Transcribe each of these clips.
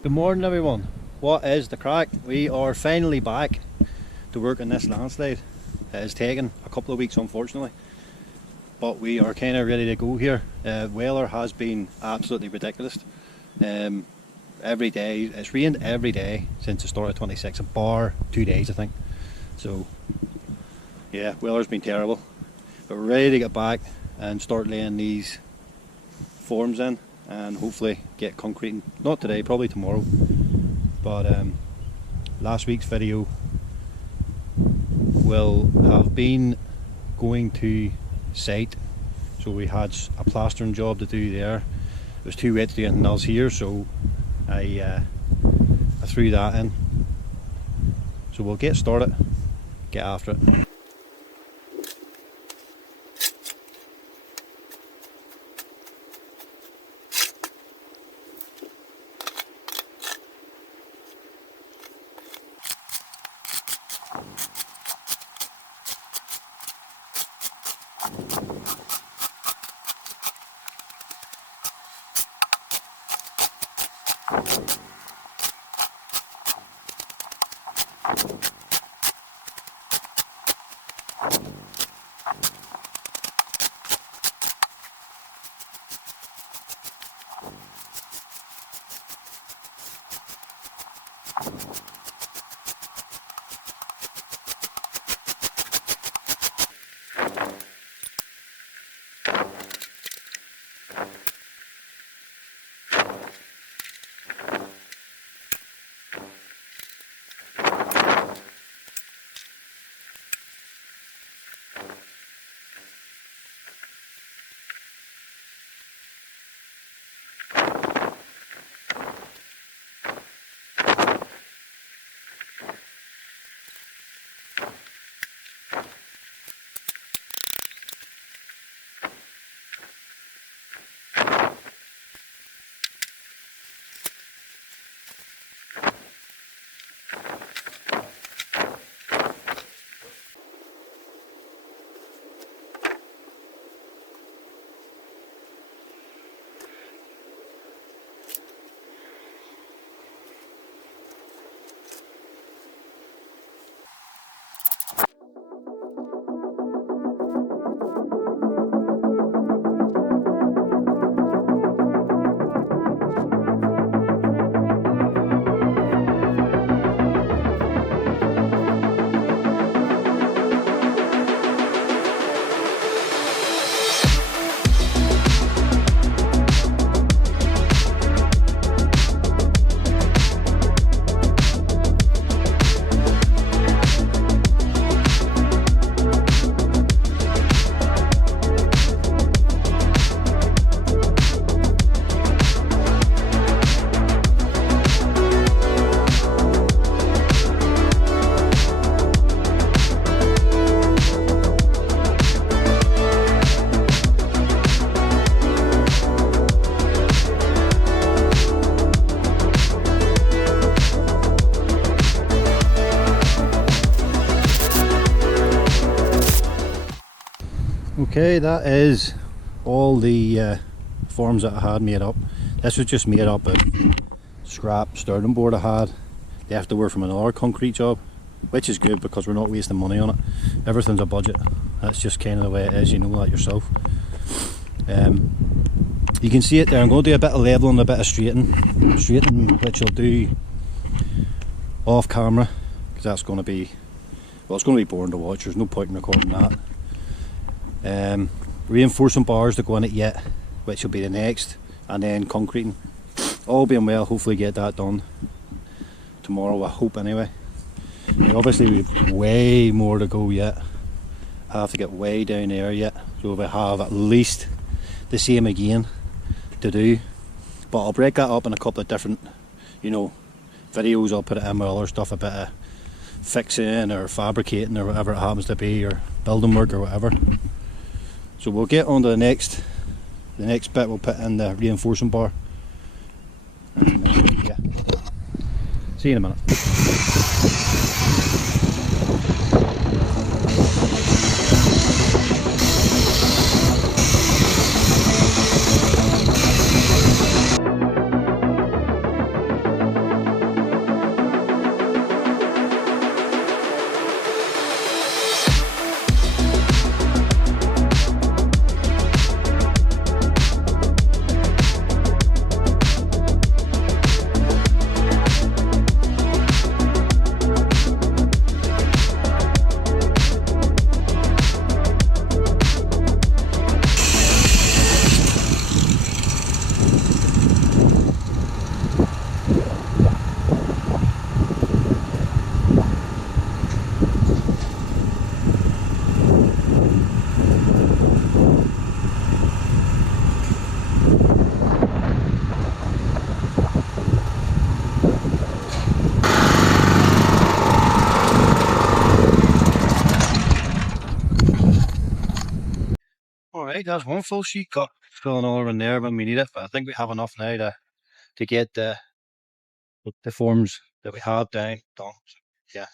Good morning everyone, what is the crack? We are finally back to work on this landslide. It has taken a couple of weeks unfortunately, but we are kind of ready to go here. Weather has been absolutely ridiculous. Every day, it's rained every day since the start of 26, bar 2 days I think. So yeah, weather's been terrible, but we're ready to get back and start laying these forms in and hopefully get concreting, not today, probably tomorrow. But last week's video will have been going to site, so we had a plastering job to do there. It was too wet to do anything else here, so I threw that in. So we'll get started, get after it. Okay, that is all the forms that I had made up. This was just made up of scrap stirling board I had left over from another concrete job, which is good because we're not wasting money on it. Everything's a budget. That's just kind of the way it is, you know that yourself. You can see it there. I'm going to do a bit of leveling, a bit of straightening, which I'll do off camera because that's going to be, well, it's going to be boring to watch. There's no point in recording that. Reinforcing bars to go on it yet, which will be the next, and then concreting. All being well, hopefully get that done tomorrow, I hope anyway. Now obviously we've way more to go yet. I have to get way down there yet, so we have at least the same again to do. But I'll break that up in a couple of different, you know, videos. I'll put it in with other stuff, a bit of fixing or fabricating or whatever it happens to be, or building work or whatever. So we'll get on to the next bit. We'll put in the reinforcing bar. And, yeah. See you in a minute. Alright, that's one full sheet cut. Fill another one there when we need it, but I think we have enough now to get the forms that we have down done. Yeah.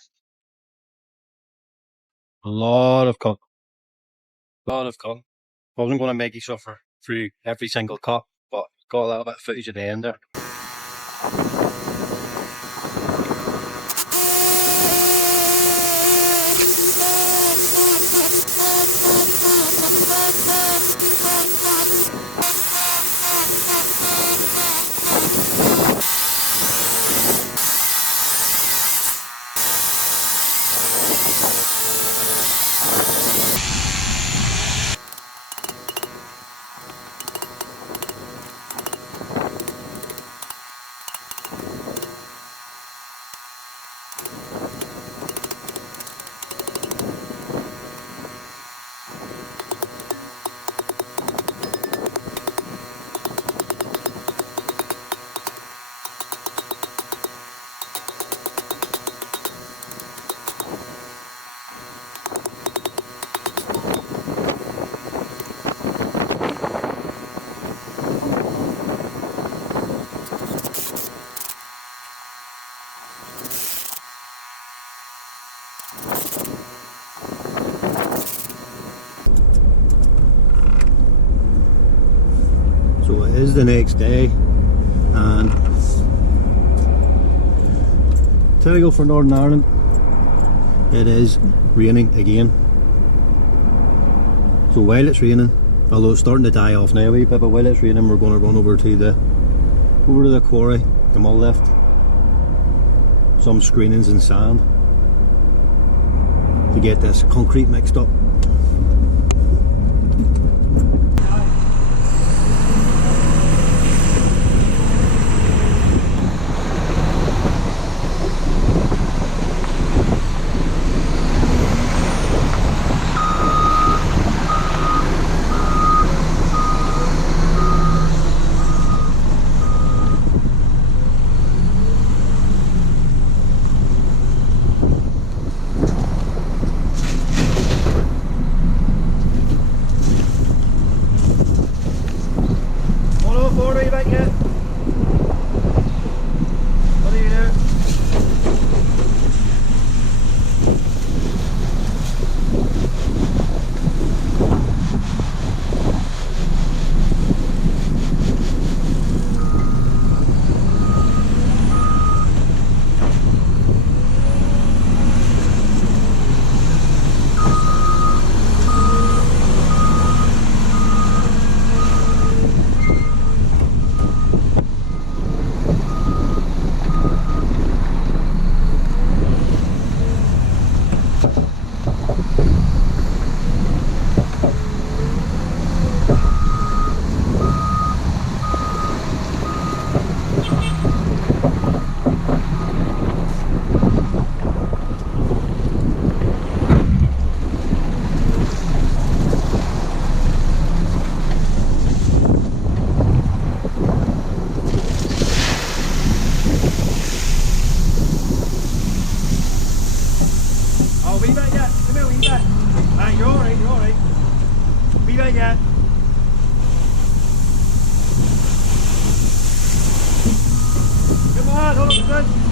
A lot of cut. I wasn't going to make you suffer through every single cut, but got a little bit of footage at the end there. So it is the next day, and typical for Northern Ireland, it is raining again. So while it's raining, although it's starting to die off now a wee bit, but while it's raining we're going to run over to the quarry, the mull lift, some screenings and sand to get this concrete mixed up. in yet. Come on, hold up the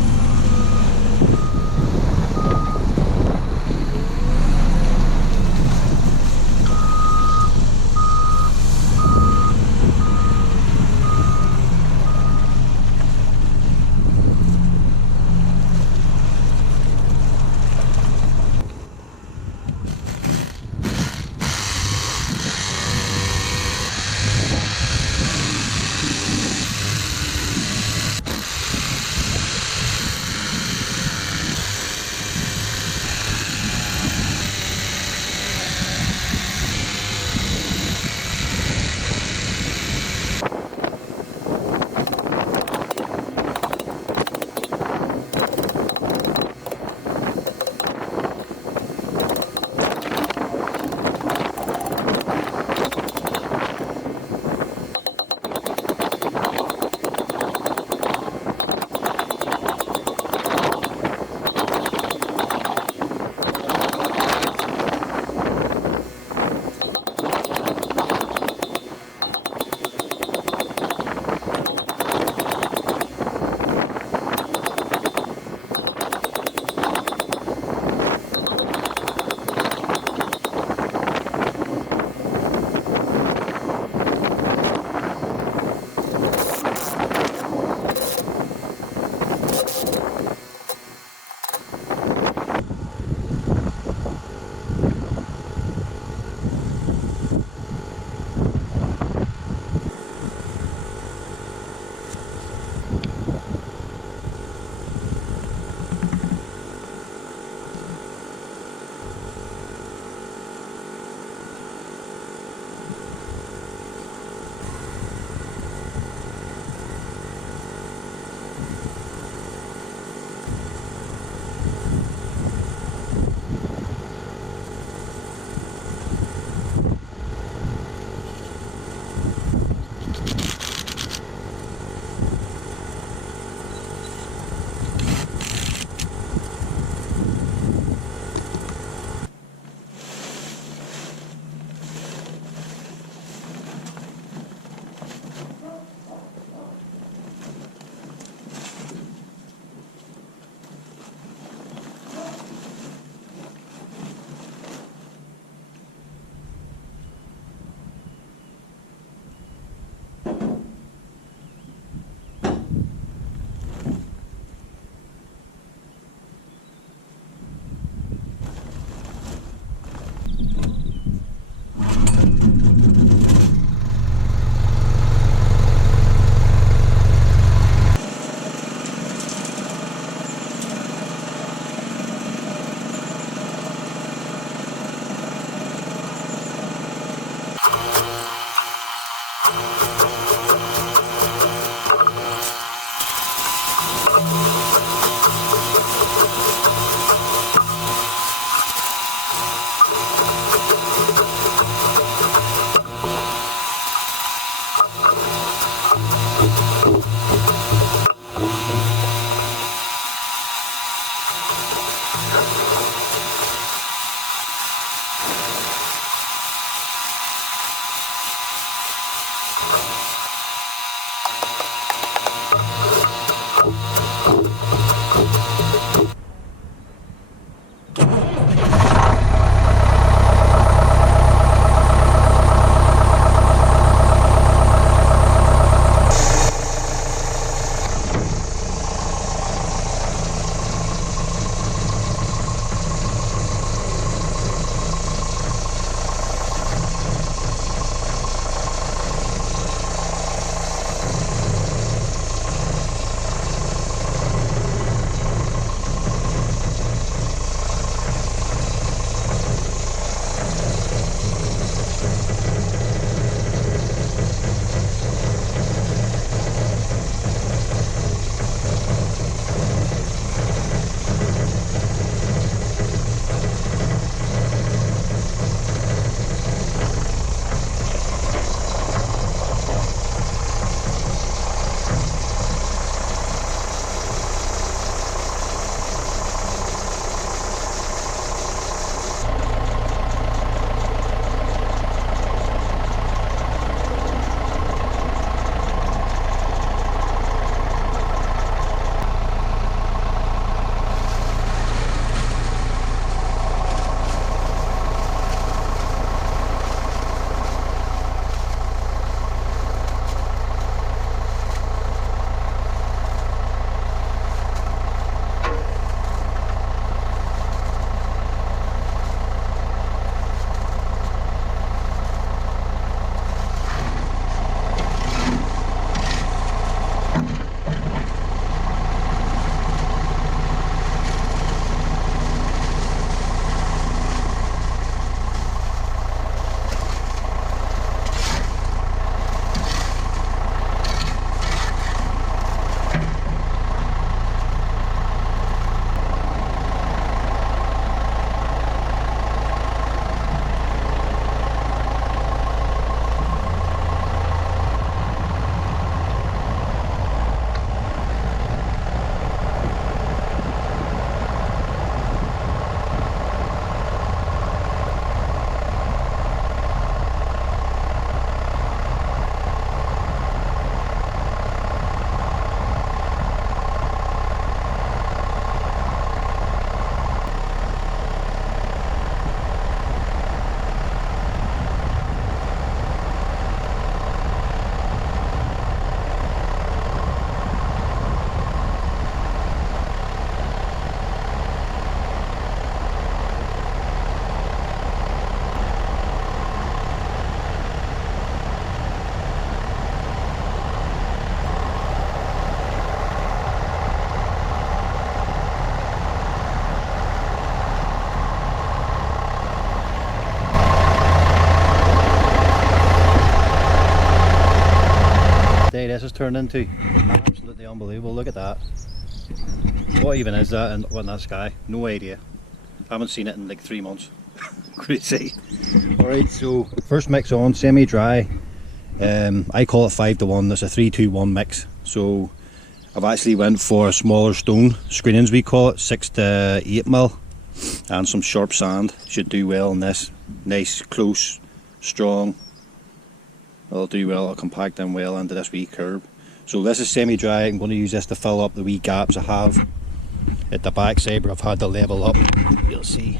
has turned into. Absolutely unbelievable. Look at that. What even is that in that sky? No idea. I haven't seen it in like 3 months. Crazy. Alright, so first mix on, semi-dry. I call it 5-to-1. It's a 3-2-1 mix. So I've actually went for a smaller stone screenings, we call it, 6 to 8 mil, and some sharp sand. Should do well in this. Nice, close, strong. It'll do well. It'll compact them well into this wee curb. So this is semi-dry. I'm going to use this to fill up the wee gaps I have at the back side where I've had to level up. You'll see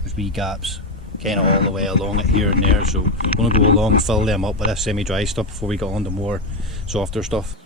there's wee gaps kind of all the way along it here and there. So I'm going to go along and fill them up with this semi-dry stuff before we get on to more softer stuff.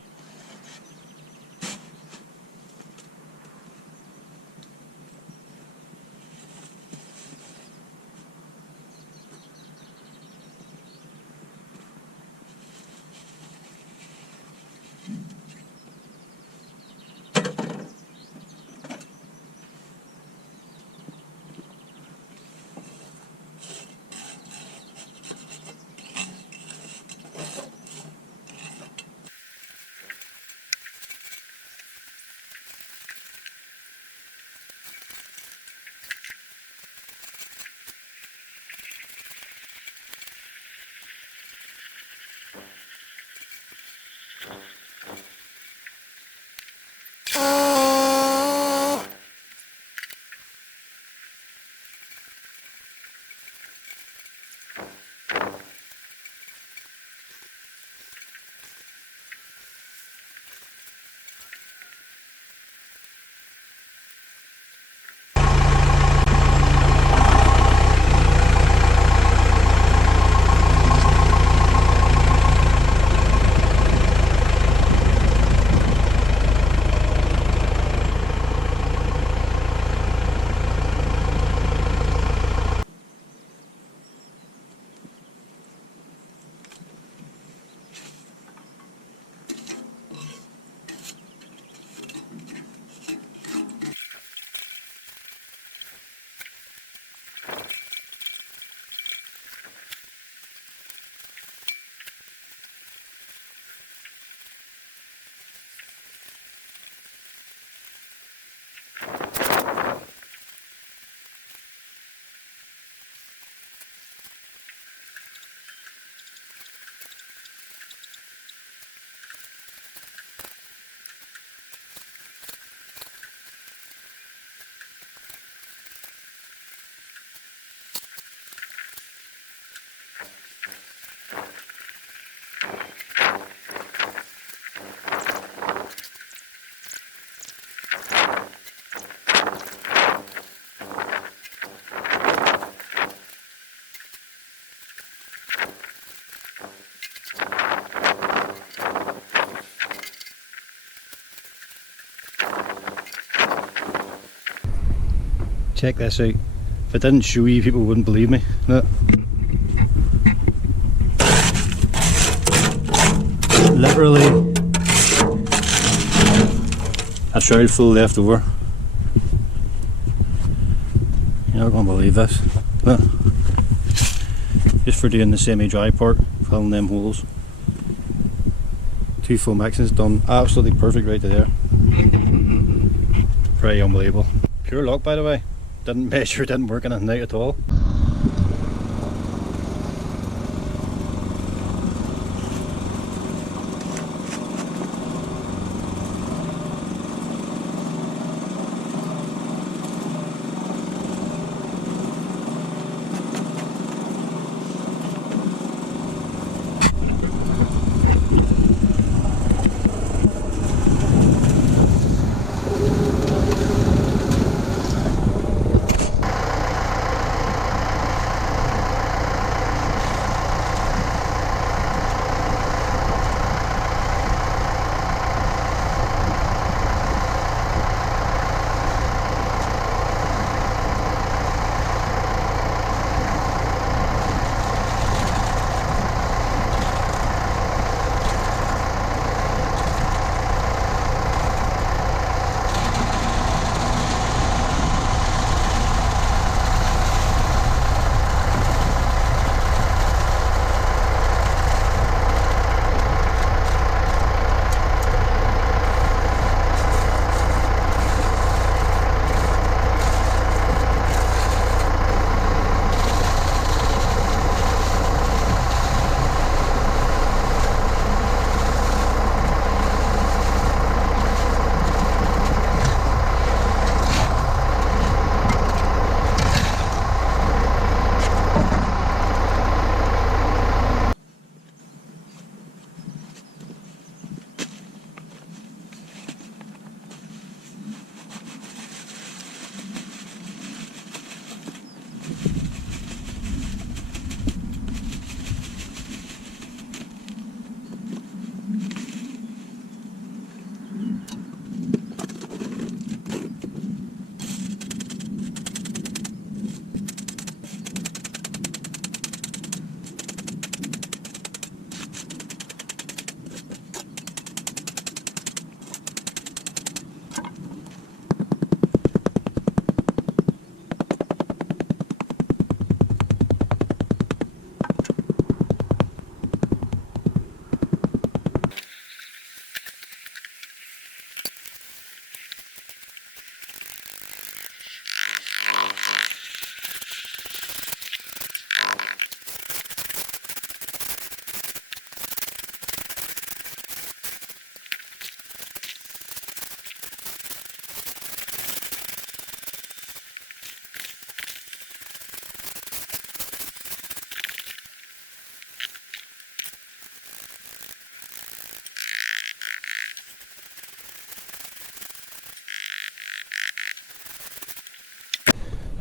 Check this out. If I didn't show you, people wouldn't believe me. Look. Literally a shroud full left over. You're not going to believe this. Look. Just for doing the semi-dry part, filling them holes. 2 full mixes done. Absolutely perfect right to there. Pretty unbelievable. Pure luck, by the way. Didn't measure, didn't work anything out at all.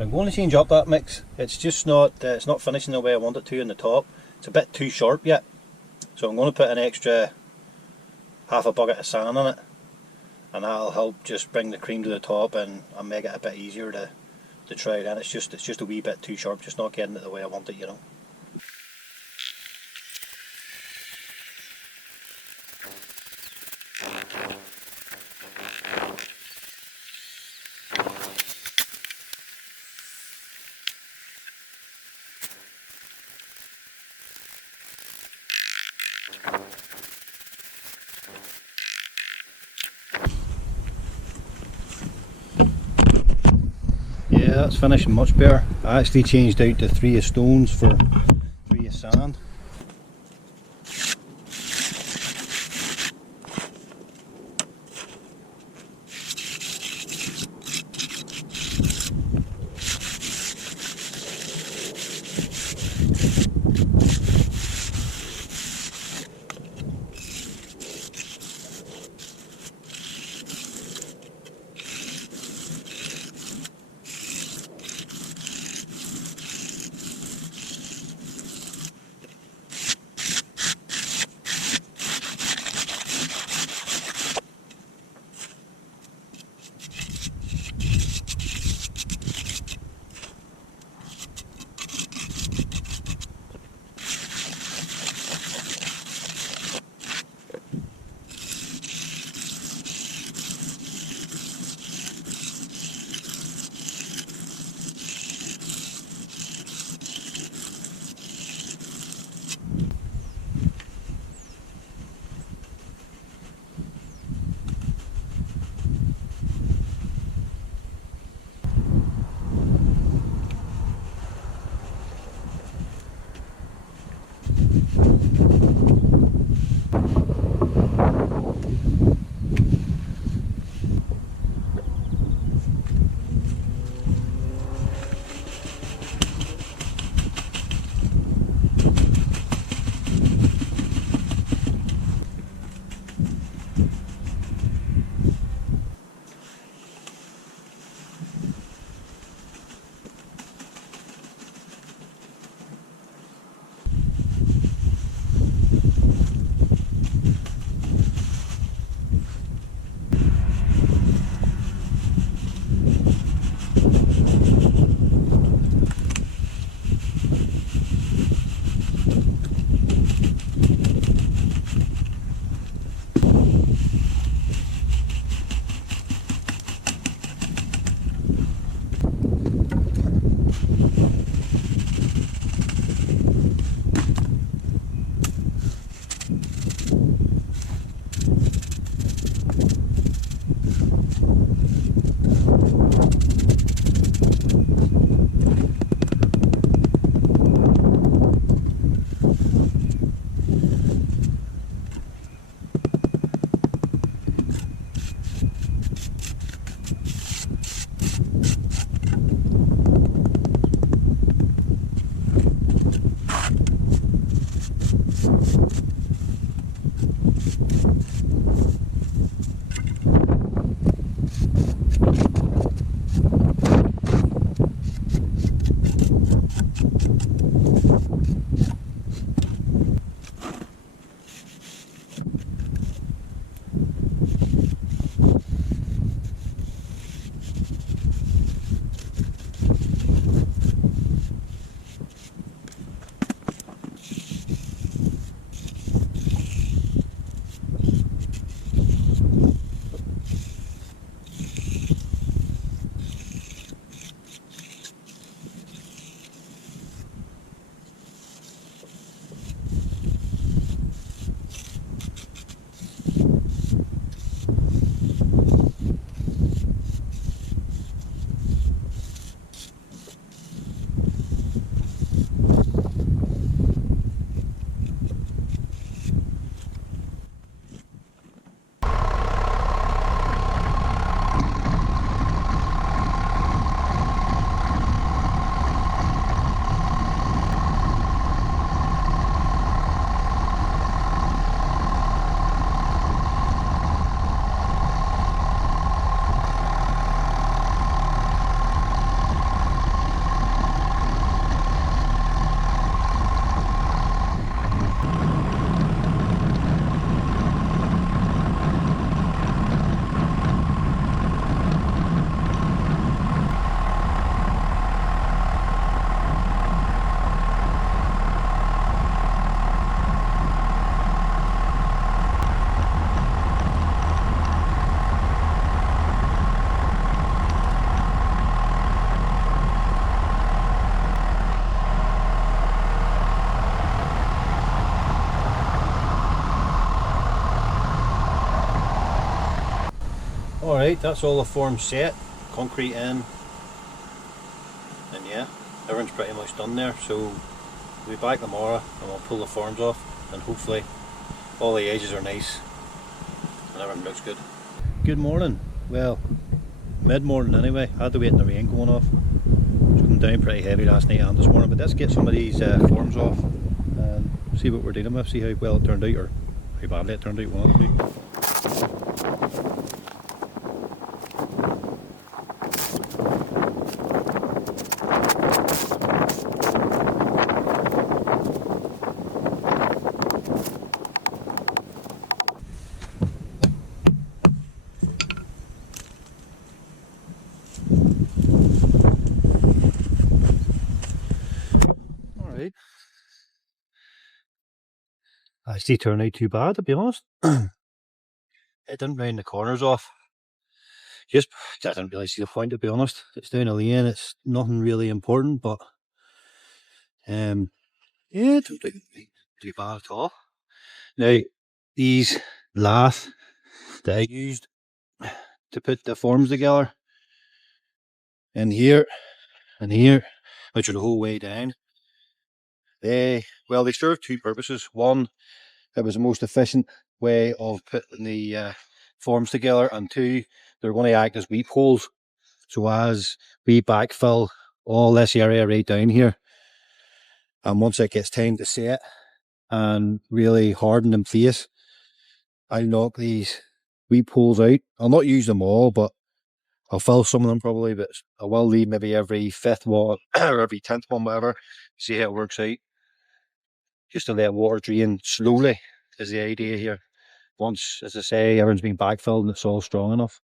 I'm going to change up that mix. It's just not, it's not finishing the way I want it to in the top. It's a bit too sharp yet. So I'm going to put an extra half a bucket of sand in it, and that'll help just bring the cream to the top and make it a bit easier to try it in. It's just a wee bit too sharp, just not getting it the way I want it, you know. Yeah, that's finishing much better. I actually changed out to 3 of stones for 3 of sand. Alright, that's all the forms set, concrete in, and yeah, everything's pretty much done there, so we'll be back tomorrow and we'll pull the forms off, and hopefully all the edges are nice and everything looks good. Good morning. Well, mid-morning anyway. Had to wait in the rain going off. It was going down pretty heavy last night and this morning, but let's get some of these forms off and see what we're dealing with, see how well it turned out or how badly it turned out, one of the two. Actually turned out too bad, to be honest. It didn't round the corners off. Just, I didn't really see the point, to be honest. It's down a lane, it's nothing really important, but yeah, it didn't do too bad at all. Now, these lath that I used to put the forms together, in here and here, which are the whole way down, they serve two purposes. One, it was the most efficient way of putting the forms together, and two, they're going to act as weep holes. So as we backfill all this area right down here, and once it gets time to set and really harden in place, I'll knock these weep holes out. I'll not use them all, but I'll fill some of them probably, but I will leave maybe every 5th one or every 10th one, whatever, see how it works out. Just to let water drain slowly is the idea here. Once, as I say, everything's been backfilled and it's all strong enough.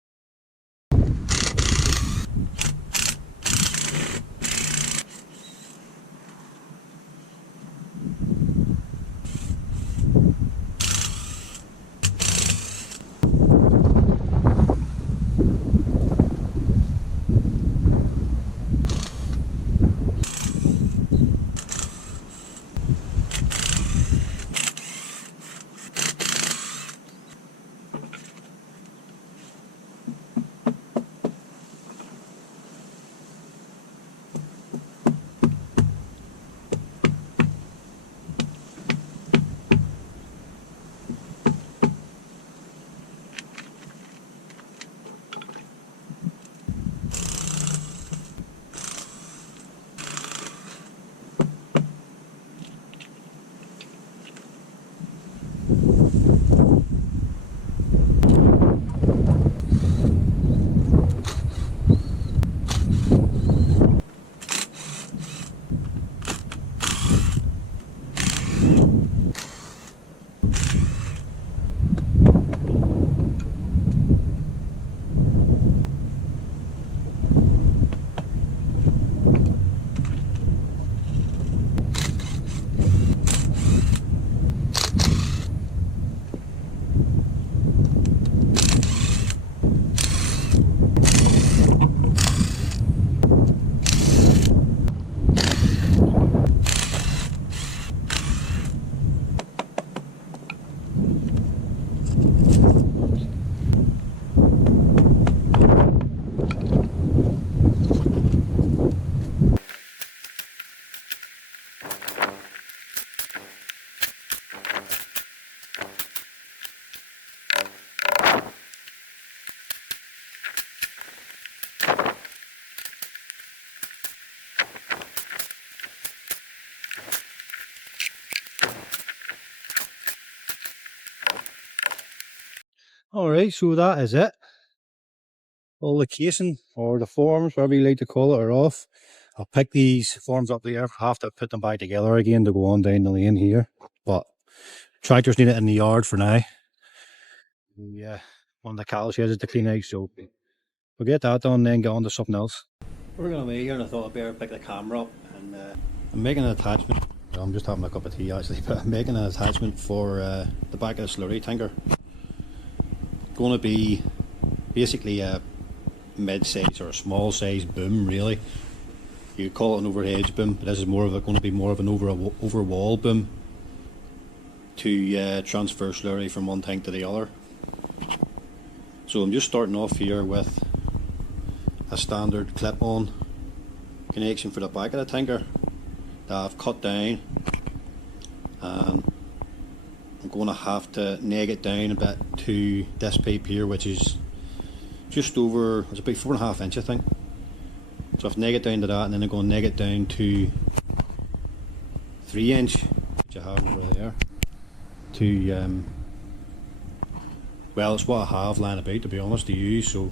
Alright, so that is it. All the casing, or the forms, whatever you like to call it, are off. I'll pick these forms up there, have to put them back together again to go on down the lane here. But tractors need it in the yard for now. Yeah, one of the cattle sheds is to clean out, so we'll get that done and then get on to something else. We're going away here and I thought I'd better pick the camera up, and I'm making an attachment. I'm just having a cup of tea actually, but I'm making an attachment for the back of the slurry tanker. Going to be basically a mid-size or a small size boom, really. You could call it an overhead boom, but this is going to be more of an over wall boom to transfer slurry from one tank to the other. So I'm just starting off here with a standard clip-on connection for the back of the tanker that I've cut down, and I'm going to have to neg it down a bit to this pipe here, which is just over, it's about 4.5 inches I think. So I've neg it down to that, and then I'm going to neg it down to 3 inch, which I have over there, to well, it's what I have lying about, to be honest, to use, so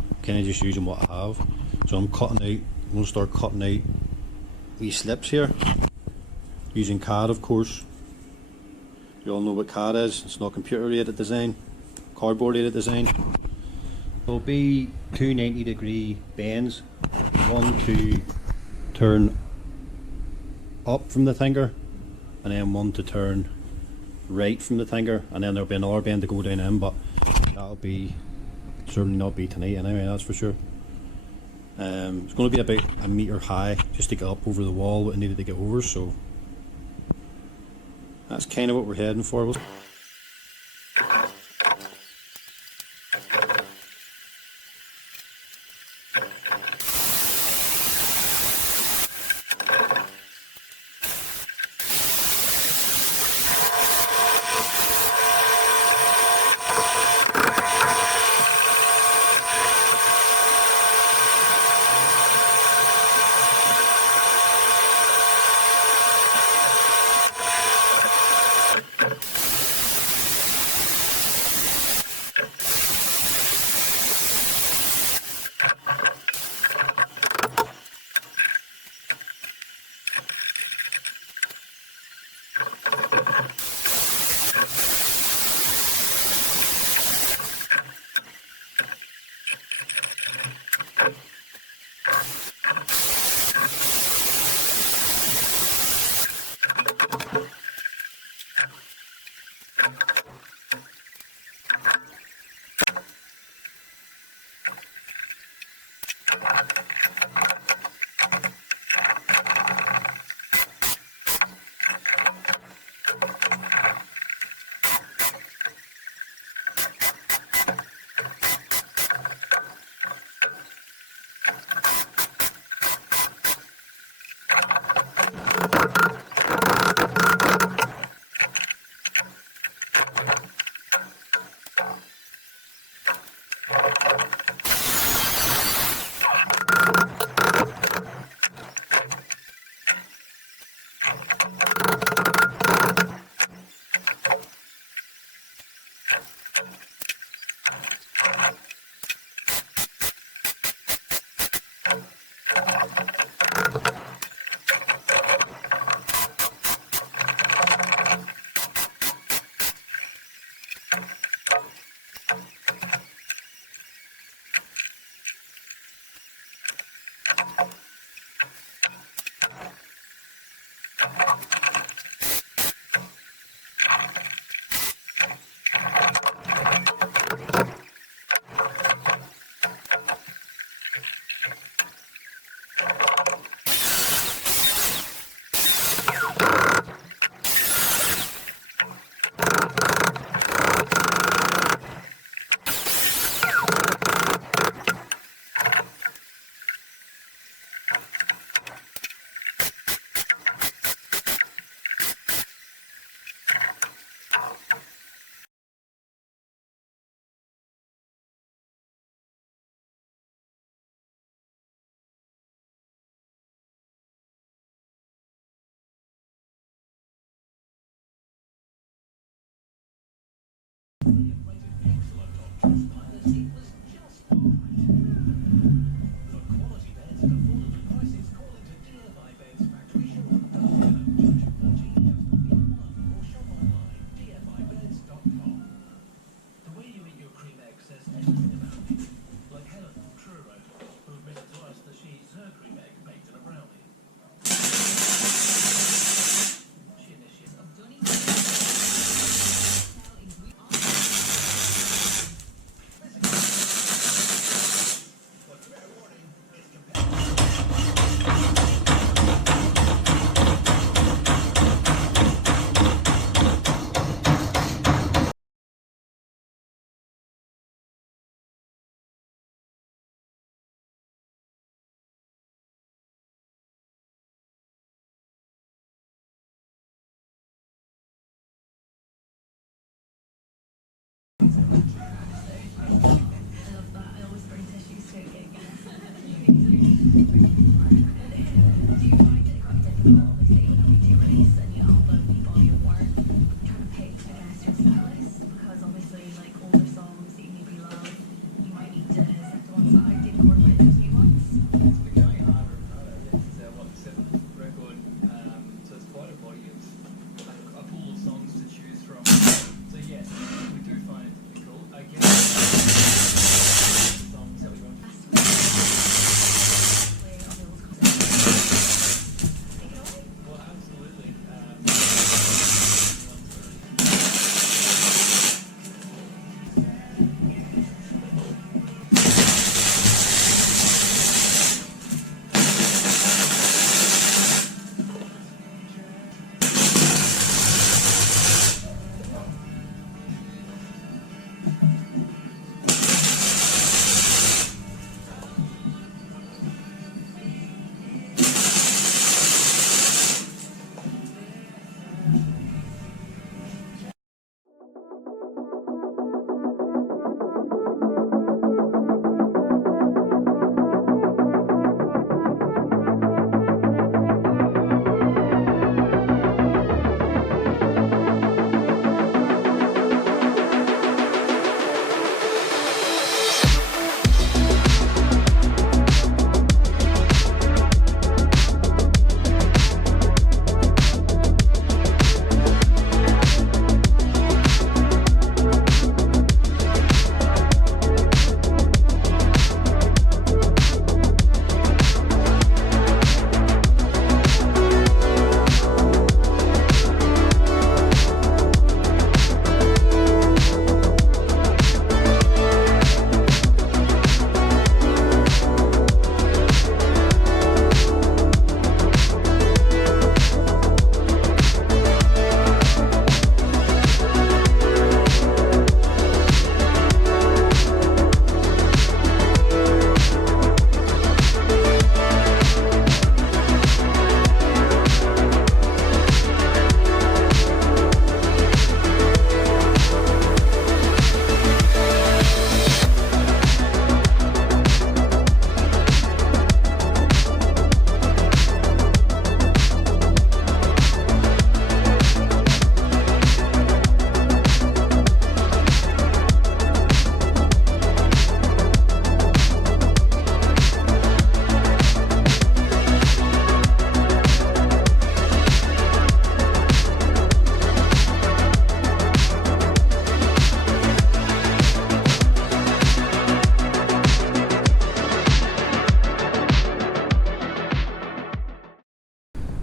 I'm kind of just using what I have. So I'm going to start cutting out these slips here, using CAD of course. You all know what CAD is, it's not computer aided design, cardboard aided design. There'll be two 90-degree bends, one to turn up from the tanker, and then one to turn right from the tanker, and then there'll be another bend to go down in, but that'll be certainly not be tonight anyway, that's for sure. It's going to be about 1 metre high just to get up over the wall what I needed to get over, so that's kind of what we're heading for.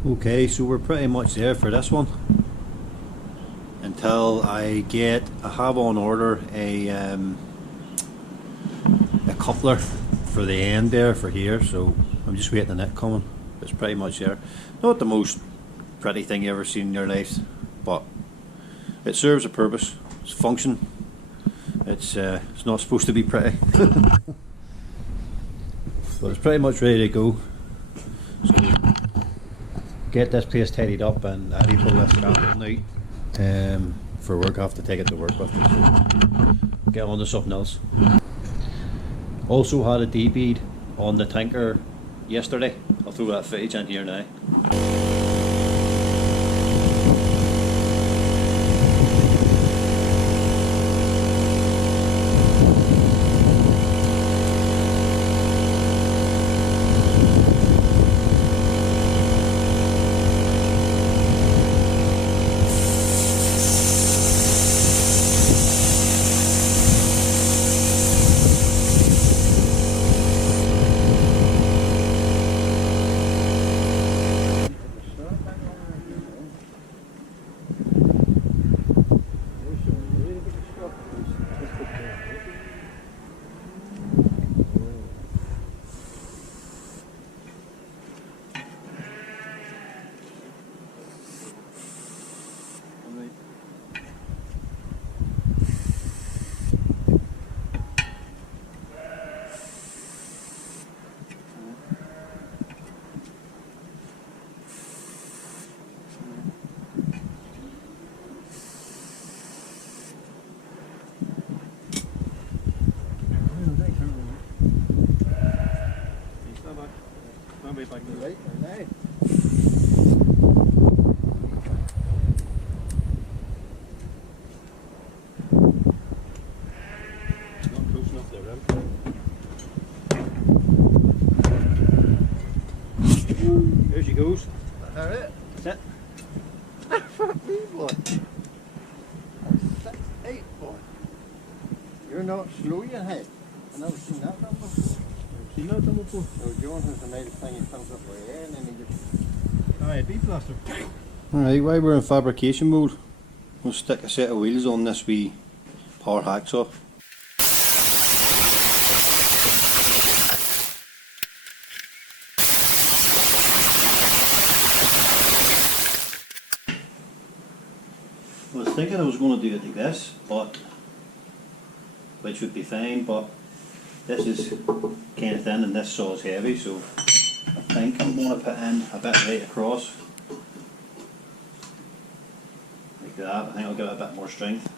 Okay, so we're pretty much there for this one until I have on order a coupler for the end there for here, so I'm just waiting on it coming. It's pretty much there. Not the most pretty thing you ever seen in your life, but it serves a purpose. It's function. It's not supposed to be pretty. But it's pretty much ready to go. So get this place tidied up and I'll pull this crap all night for work. I have to take it to work with me, so get on to something else. Also had a bead on the tanker yesterday. I'll throw that footage in here now. Stand back. Stand way back to the right. Right. Not close enough to the rim. There she goes. That's it. That's it. Fuck me, boy. 6'8", boy. You're not slow, you head. I've never seen that done before. Seen that done before? No, John has a nice thing, he comes up with air and then he just... Aye, a bead plaster. Alright, while we're in fabrication mode, we'll stick a set of wheels on this wee power hacksaw. I was thinking I was going to do it like this, but which would be fine, but this is kind of thin and this saw is heavy, so I think I'm going to put in a bit right across like that. I think I'll give it a bit more strength.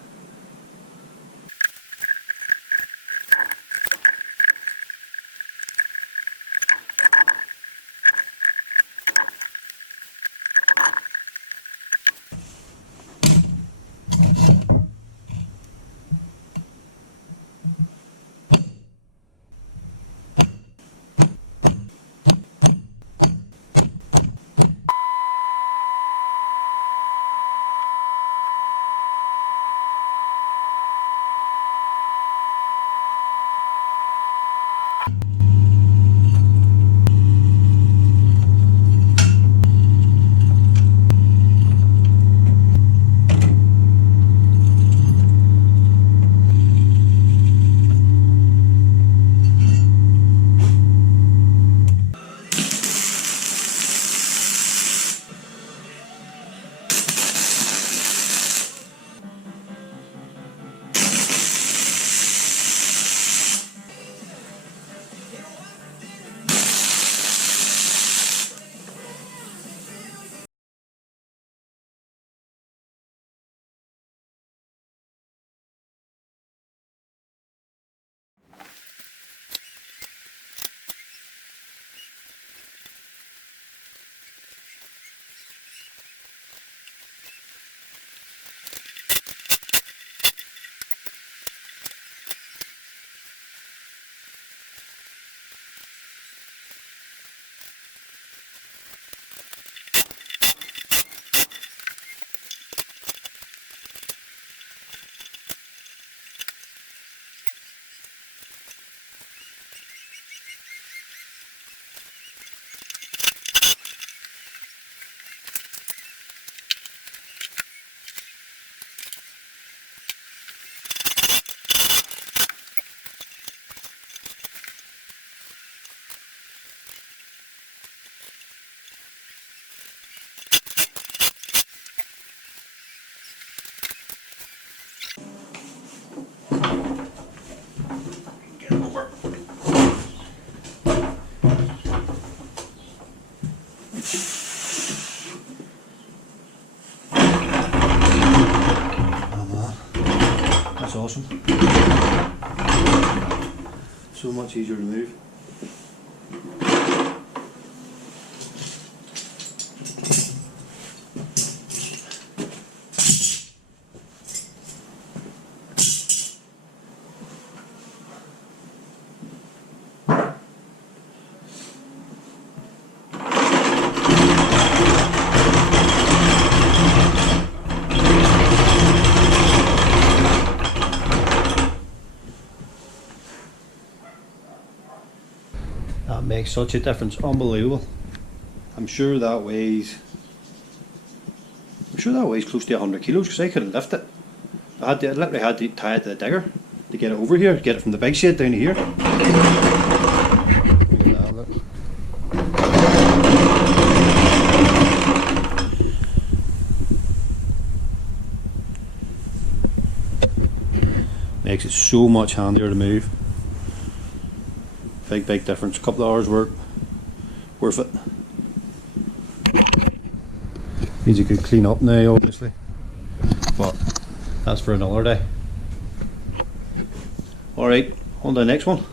That's awesome. So much easier to move. That makes such a difference, unbelievable. I'm sure that weighs close to 100 kilos because I couldn't lift it. I literally had to tie it to the digger to get it over here, get it from the big shed down to here. Look at that, look. Makes it so much handier to move. Big difference. A couple of hours work, worth it. Needs a good clean up now, obviously, but that's for another day. Alright, on to the next one.